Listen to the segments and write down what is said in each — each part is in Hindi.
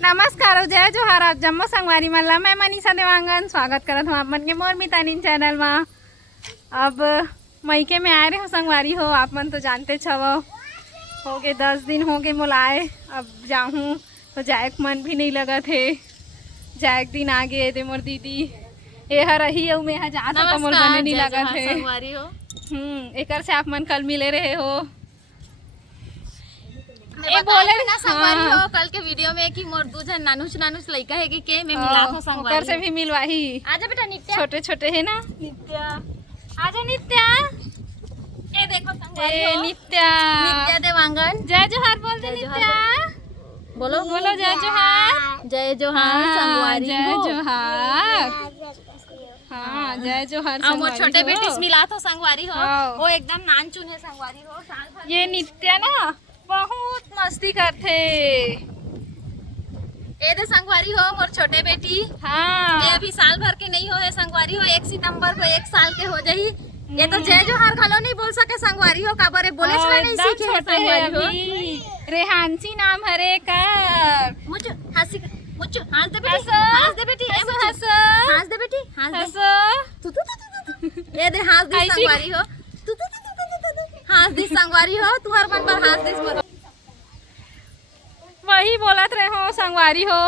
नमस्कार जय जोहार आप जम्मो संगवारी मन ला मैं मनीषा देवांगन स्वागत करत हूँ आप मन के मोर मितानिन चैनल में। अब मईके में आए रहे हो संगवारी हो, आप मन तो जानते छव हो गए 10 दिन हो गए मोलाए। अब जाऊँ तो जाए मन भी नहीं लगा थे, जाए दिन आ गए दे मोर दीदी ए हर रही और मैं जा तो मोर बने नहीं लगा थे। एकर से आप मन कल मिले रहे हो। ए बोले ना संगवारी हो कल के वीडियो में कि मोर दू जन नानुस लइका है कि के मैं मिला हो संगवारी। ओकर से भी मिलवाही। आजा बेटा नित्या, छोटे छोटे है ना नित्या, आजा नित्या। ए देखो संगवारी हो नित्या देवांगन। जय जोहार बोल दे नित्या, बोलो बोलो जय जोहार। जय जोहार संगवारी जय हो। जोहार। हाँ जय जोहार। और मोर छोटे बेटी से मिला तो संगवारी हो, हाँ। वो एकदम नान चुन है संगवारी हो। साल भर ये नित्या ना बहुत मस्ती करते। ए दे संगवारी हो मोर छोटे बेटी। हाँ ये अभी साल भर के नहीं हो है संगवारी हो, 1 सितंबर को 1 साल के हो जाही। ये तो जय जोहार घलो नहीं बोल सके संगवारी हो, काबरे बोले चला नहीं सीखे है संगवारी हो। रेहानसी नाम हरे कर। मुझे हंसी मुझे हंस दे बेटी, हंस दे बेटी, ए मुझे हंस दे बेटी, हंस दे। तू ये दे हंस दे संगवारी हो, तू हंस दे संगवारी हो, तू हर मन पर हंस दे। वही बोलत रहे हो संगवारी हो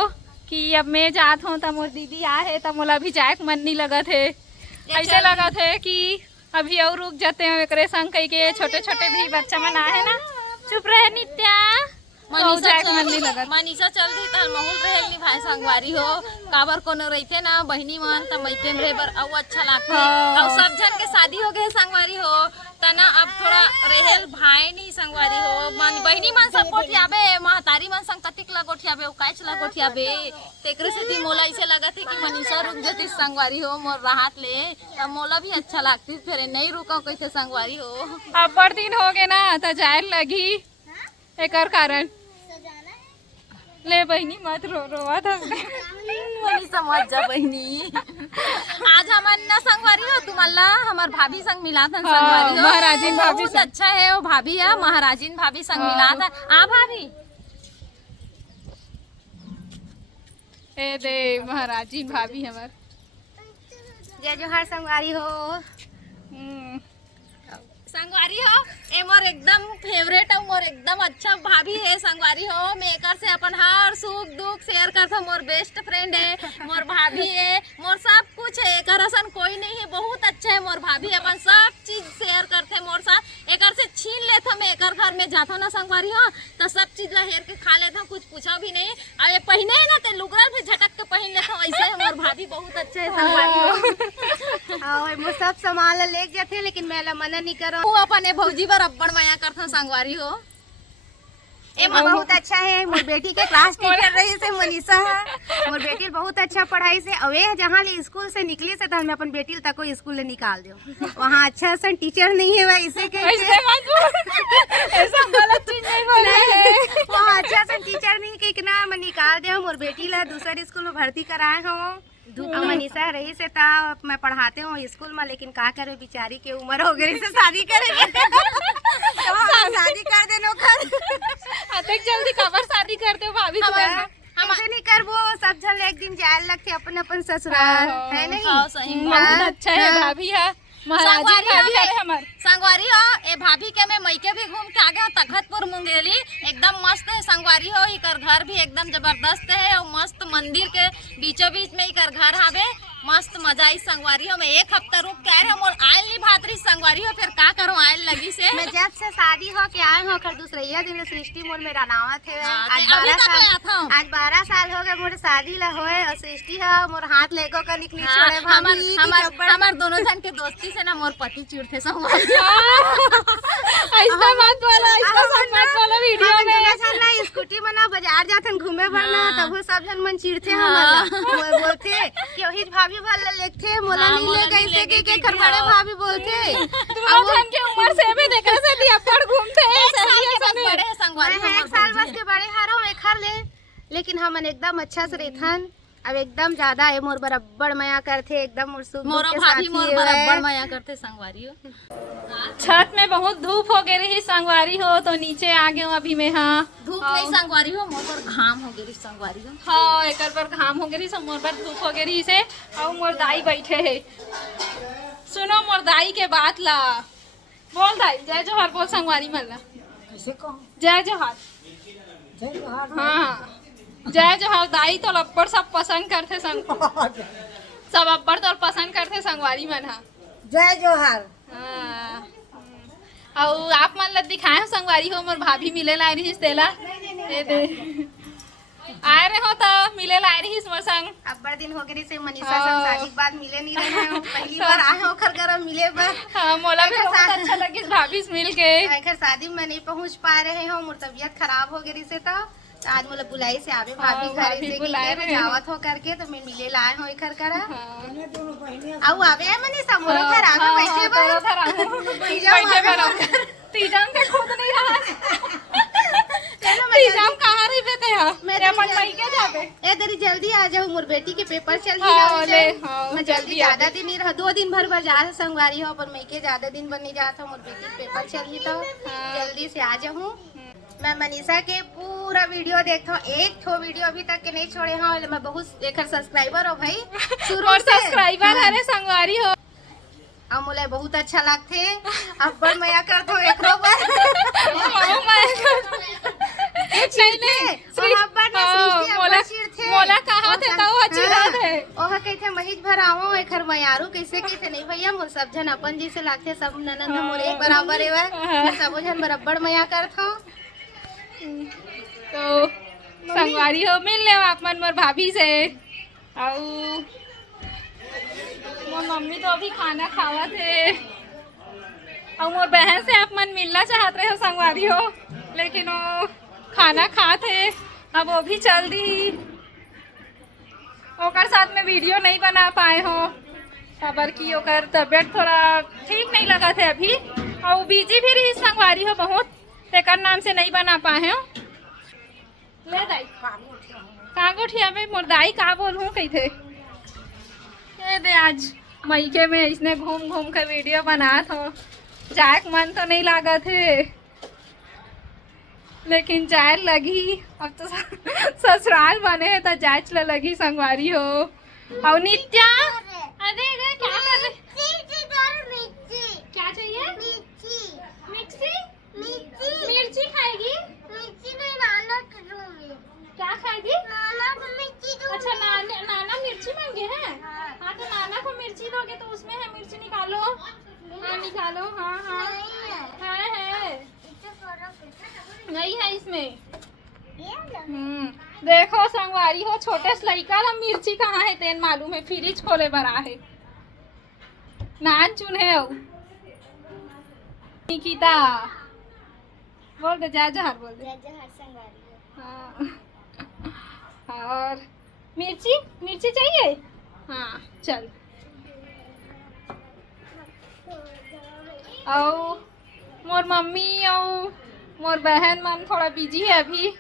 कि अब मैं जात हूँ तब मोर दीदी आ है तब मोला भी जाए मन नहीं लगा थे। ऐसे लगा थे कि अभी और रुक जाते हैं एकरे संग कई के छोटे छोटे भी बच्चा मन आए ना। चुप रहे नित्या, मनीषा चल रही त माहौल रहे नहीं भाई संगवारी हो। काबर कोनो रहते ना बहनी मन त मैते में रहे बर और अच्छा लगते। और सब जन के शादी हो गए संगवारी हो तना अब थोड़ा रहेल भाई नहीं संगवारी हो। मन बहनी मन सब कोठियाबे, महतारी मन संग कतिक लगोठियाबे ओ काच लगोठियाबे। तेकरे से ती मोला ऐसे लगा थे कि मनीषा रुक जाती संगवारी हो मोर राहत ले, तब मोला भी अच्छा लगती। फिर नहीं रुका कैसे संगवारी हो। अब बड़ दिन हो गए ना तो जाए लगी एकर कारण। ले बहनी मत रो रोवा था मनीषा मत जा बहनी। आज हमन ना संगवारी हो तुम्हारा हमार भाभी संग मिला था संगवारी हो। महाराजिन भाभी बहुत अच्छा है वो भाभी है, महाराजिन भाभी संग मिला था। आ भाभी ए दे महाराजिन भाभी हमार। जय जोहार संगवारी हो। संगवारी हो ए मोर एकदम फेवरेट और मोर एकदम अच्छा भाभी है संगवारी हो। मैं एकर से अपन हर सुख दुख शेयर करता। मोर बेस्ट फ्रेंड है, मोर भाभी है, मोर सब कुछ है। एकर असन कोई नहीं है, बहुत अच्छा है मोर भाभी। अपन सब चीज शेयर करते मोर साथ। एकर से छीन लेता मैं एकर घर में जाता ना संगवारी हो तो सब चीज ला हेर के खा लेता, कुछ पूछा भी नहीं। और ये पहने है ना ते लुगड़ा भी झटक के पहन लेता। ऐसे मोर भाभी बहुत अच्छा है संगवारी हो। मैं सब सामान ले जाते लेकिन मैं मना नहीं करो। वो अपने भौजी पर अब्बड़ माया करता संगवारी हो। ए बहुत अच्छा है। मोर बेटी के क्लास टीचर रही से मनीषा है। मोर बेटी बहुत अच्छा पढ़ाई से अवे जहाँ ले स्कूल से निकली से तो हम अपन बेटी तक को स्कूल ले निकाल दो। वहाँ अच्छा सा टीचर नहीं है वैसे के ऐसा गलत चीज नहीं बोले। वहाँ अच्छा सा टीचर नहीं के कितना मैं निकाल दे। मोर बेटी ला दूसरे स्कूल में भर्ती कराए हूँ। मनीषा रही से ता मैं पढ़ाते हूँ स्कूल में, लेकिन का करे बेचारी के उम्र हो गई से शादी करेंगे तो शादी कर देनो कर अतक जल्दी कबर शादी कर दे भाभी। ऐसे नहीं करबो, सब जन एक दिन जाए लगते अपन अपन ससुराल है नहीं। बहुत अच्छा है भाभी है महाराजी भाभी है हमार संगवारी हो। ए भाभी के मैं मईके भी घूम के आ गया तखतपुर मुंगेली। एकदम मस्त है संगवारी हो। इकर घर भी एकदम जबरदस्त है और मस्त मंदिर के बीचों बीच में इकर घर हावे। मस्त मजा आई संगवारी हो। मैं 1 हफ्ता रुक के आए हम और आयल नहीं भातरी संगवारी हो। फिर का करूं आयल लगी से। मैं जब से शादी हो के आए हो कर दूसरे दिन सृष्टि मोर मेरा नावा थे। आज 12 साल हो गए मोर शादी ला होए और सृष्टि है मोर हाथ लेको का निकली छोड़े भाभी। हमार दोनों जन के दोस्ती से ना मोर पति चिढ़ते संगवारी। ऐसा मत बोलो, ऐसा सब मत बोलो वीडियो में। ना स्कूटी में ना बाजार जाथन घूमे भरना तब वो सब जन मन चिढ़ते हमरा बोलते कि वही भाभी वाला लेते मोला नहीं ले गए के कर बड़े भाभी बोलते। तुम्हारा जन के उम्र से भी देखा से दिया पर घूमते हैं बड़े संगवारी। 1 साल बस के बड़े हारो एक हर ले, लेकिन हमन एकदम अच्छा से रहथन। अब एकदम ज्यादा है मोर बराबर मया करथे एकदम मोर सुख मोर दुख के भाभी साथी मोर है। बराबर माया करते संगवारी हो। छत में बहुत धूप हो गई रही संगवारी हो तो नीचे आ गए अभी मैं। हाँ धूप नहीं संगवारी हो, मोर पर घाम हो गई संगवारी हो। हाँ एक पर घाम हो गई मोर पर धूप हो गई से और मोर दाई बैठे है। सुनो मोर दाई के बात ला। बोल दाई जय जोहार बोल संगवारी मल्ला। कैसे कहूँ? जय जोहार। जय जोहार। हाँ जय जोहार। दाई तो अब्बड़ सब पसंद करते संग सब अब्बड़ तो पसंद करते संगवारी मन। हाँ जय जोहार। हाँ। और आप मन ला दिखाए हो संगवारी हो मोर भाभी मिले ला रही तेला आए रहे हो तो मिले ला रही मोर संग। अब बड़ दिन हो गए से मनीषा संग शादी के बाद मिले नहीं रहे हो, पहली बार आए हो खर घर मिले बर। हाँ मोला भी बहुत अच्छा लगी भाभी से मिल के। खर शादी में नहीं पहुंच पा रहे हो, मोर तबीयत खराब हो गई से तो आज मोला बुलाई से आवे भाभी घर भाभी से बुलाए कि रहे जावत हो करके तो मैं मिले लाए हो इखर करा। हाँ। दोनों बहनें अब आवे मनीषा मोरो घर आवे बैठे बर। बैठे बर तीजम के खुद नहीं रहा तीजम कहाँ रही बेटे। हाँ मेरे अपन मई के जाबे ए तेरी जल्दी आ जाओ, मोर बेटी के पेपर चल हाँ, रही ले, है। हाँ, मैं जल्दी जल्दी ज्यादा दिन नहीं रहा, 2 दिन भर बाजार है संगवारी हो पर मैं के ज्यादा दिन बन नहीं जाता, मोर बेटी के पेपर चल रही तो जल्दी से आ जाऊँ। मैं मनीषा के पूरा वीडियो देखता हूँ, एक ठो वीडियो अभी तक के नहीं छोड़े हाँ। मैं बहुत एक सब्सक्राइबर हो भाई शुरू और से। सब्सक्राइबर अरे संगवारी हो अब मोला बहुत अच्छा लगते अब बड़ मया करता हूँ एकरो पर। मोला कहा थे तो अच्छी बात है। ओह कहते महीज भर आवो एखर मयारू कैसे कहते नहीं भैया मोर सब जन अपन जैसे लागते सब ननंद मोर एक बराबर है सब जन बराबर मया करत हो। तो संगवारी हो मिल ले आप मन मोर भाभी से। और मोर मम्मी तो अभी खाना खावा थे और मोर बहन से आप मन मिलना चाहते रहे हो संगवारी हो, लेकिन वो खाना खा थे अब वो भी चल दी। ओकर साथ में वीडियो नहीं बना पाए हो खबर की ओकर तबियत थोड़ा ठीक नहीं लगा थे अभी और बिजी भी रही संगवारी हो बहुत, तेकर नाम से नहीं बना पाए हो। ले दाई कहाँ गोठिया में मोर दाई का बोलूँ कही थे ये दे आज मईके में इसने घूम घूम कर वीडियो बना था। जाए मन तो नहीं लगा थे लेकिन जाए लगी। अब तो ससुराल बने हैं तो जांच लगी संगवारी हो। और नित्या अरे क्या कर रहे क्या चाहिए मिक्सी मिर्ची खाएगी क्या खाएगी। अच्छा नाना मिर्ची मांगे हैं। हाँ तो नाना को मिर्ची दोगे तो उसमें है मिर्ची निकालो। हाँ निकालो हाँ हाँ है नहीं है इसमें। देखो संगवारी हो छोटे से लड़का ला मिर्ची कहाँ है तेन मालूम है फ्रिज खोले बरा है नान चुने हो। निकिता बोल दे जय जोहार बोल दे। हाँ और मिर्ची मिर्ची चाहिए। हाँ चल और मोर मम्मी और मोर बहन मन थोड़ा बिजी है अभी